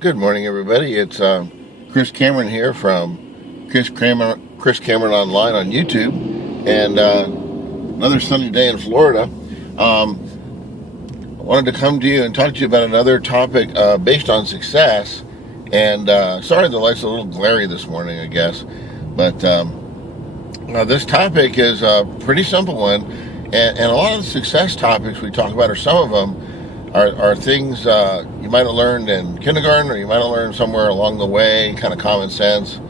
Good morning, everybody. It's Chris Cameron here from Chris Cameron Online on YouTube, and another sunny day in Florida. I wanted to come to you and talk to you about another topic based on success. And sorry, the light's a little glary this morning, I guess, but this topic is a pretty simple one, and a lot of the success topics we talk about, or some of them, are things you might have learned in kindergarten, or you might have learned somewhere along the way, kind of common sense.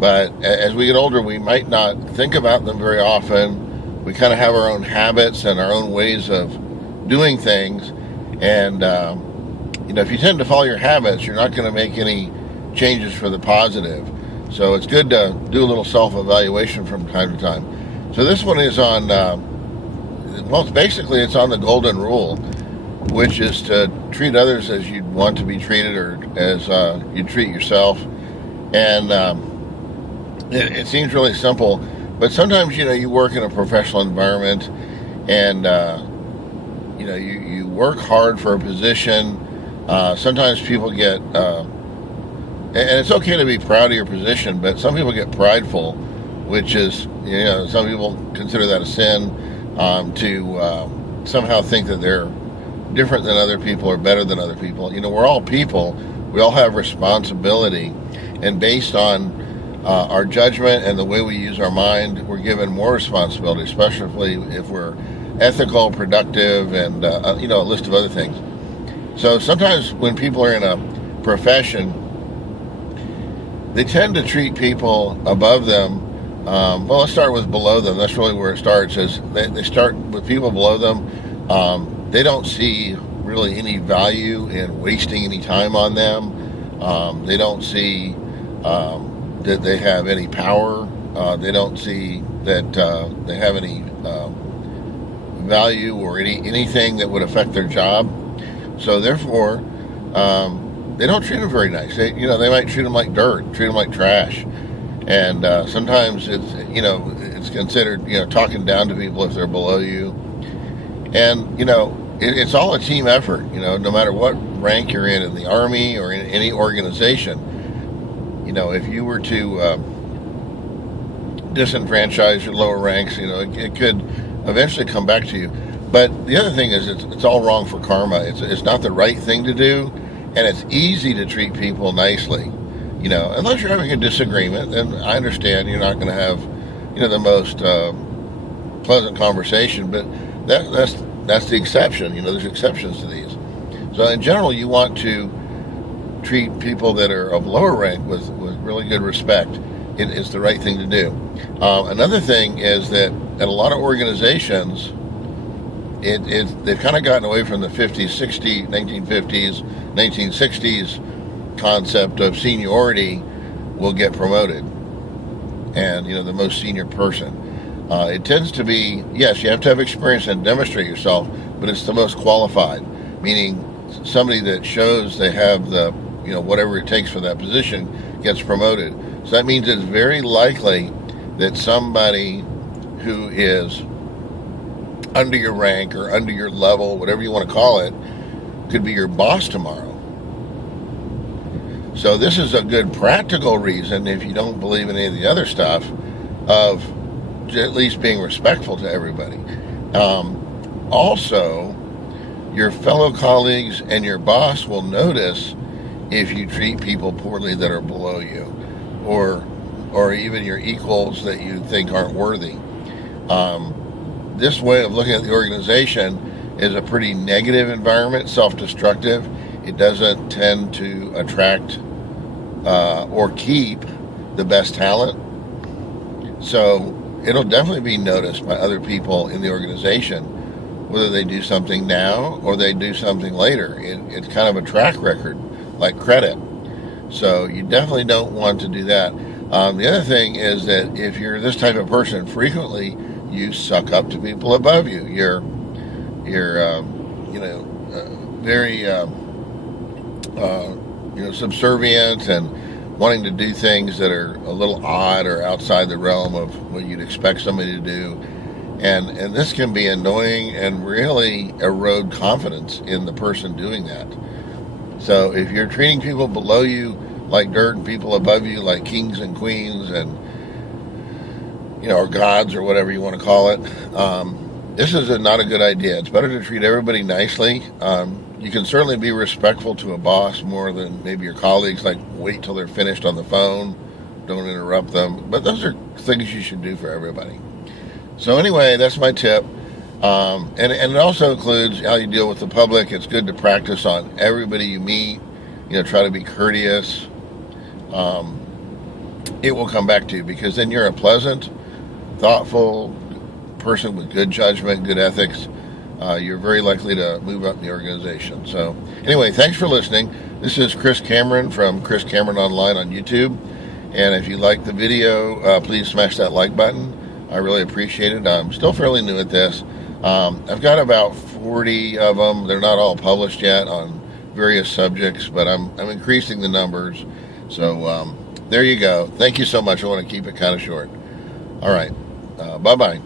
But as we get older, we might not think about them very often. We kind of have our own habits and our own ways of doing things. And, if you tend to follow your habits, you're not going to make any changes for the positive. So it's good to do a little self-evaluation from time to time. So this one is on, it's on the Golden Rule, which is to treat others as you'd want to be treated, or as you treat yourself. And it seems really simple, but sometimes, you work in a professional environment, and, you work hard for a position. Sometimes people get, and it's okay to be proud of your position, but some people get prideful, which is, some people consider that a sin, to somehow think that they're different than other people or better than other people. We're all people. We all have responsibility, and based on our judgment and the way we use our mind, we're given more responsibility, especially if we're ethical, productive, and a list of other things. So sometimes when people are in a profession, they tend to treat people above them. Let's start with below them. That's really where it starts. Is they start with people below them. They don't see really any value in wasting any time on them. They don't see that they have any power. They don't see that they have any value or anything that would affect their job. So therefore, they don't treat them very nice. They might treat them like dirt, treat them like trash. And sometimes it's considered, talking down to people if they're below you. And, it's all a team effort, no matter what rank you're in the Army or in any organization. If you were to disenfranchise your lower ranks, it could eventually come back to you. But the other thing is it's all wrong for karma. It's not the right thing to do, and it's easy to treat people nicely. Unless you're having a disagreement, then I understand you're not going to have, the most pleasant conversation, but that's the exception. There's exceptions to these. So in general, you want to treat people that are of lower rank with really good respect. It's the right thing to do. Another thing is that at a lot of organizations, they've kind of gotten away from the 50s, 60s, 1950s, 1960s concept of seniority will get promoted. And, the most senior person. It tends to be, yes, you have to have experience and demonstrate yourself, but it's the most qualified, meaning somebody that shows they have the, whatever it takes for that position gets promoted. So that means it's very likely that somebody who is under your rank or under your level, whatever you want to call it, could be your boss tomorrow. So this is a good practical reason, if you don't believe in any of the other stuff, of at least being respectful to everybody. Also, your fellow colleagues and your boss will notice if you treat people poorly that are below you, or even your equals that you think aren't worthy. This way of looking at the organization is a pretty negative environment, self-destructive. It doesn't tend to attract or keep the best talent. So it'll definitely be noticed by other people in the organization, whether they do something now or they do something later. It's kind of a track record, like credit. So you definitely don't want to do that. The other thing is that if you're this type of person, frequently you suck up to people above you. You're very subservient and wanting to do things that are a little odd or outside the realm of what you'd expect somebody to do. And this can be annoying and really erode confidence in the person doing that. So if you're treating people below you like dirt and people above you like kings and queens and, or gods or whatever you want to call it, this is not a good idea. It's better to treat everybody nicely. You can certainly be respectful to a boss more than maybe your colleagues, like wait till they're finished on the phone, don't interrupt them. But those are things you should do for everybody. So anyway, that's my tip. And it also includes how you deal with the public. It's good to practice on everybody you meet. Try to be courteous. It will come back to you, because then you're a pleasant, thoughtful person with good judgment, good ethics. You're very likely to move up in the organization. So anyway, thanks for listening. This is Chris Cameron from Chris Cameron Online on YouTube. And if you like the video, please smash that like button. I really appreciate it. I'm still fairly new at this. I've got about 40 of them. They're not all published yet on various subjects, but I'm increasing the numbers. So there you go. Thank you so much. I want to keep it kind of short. All right. Bye-bye.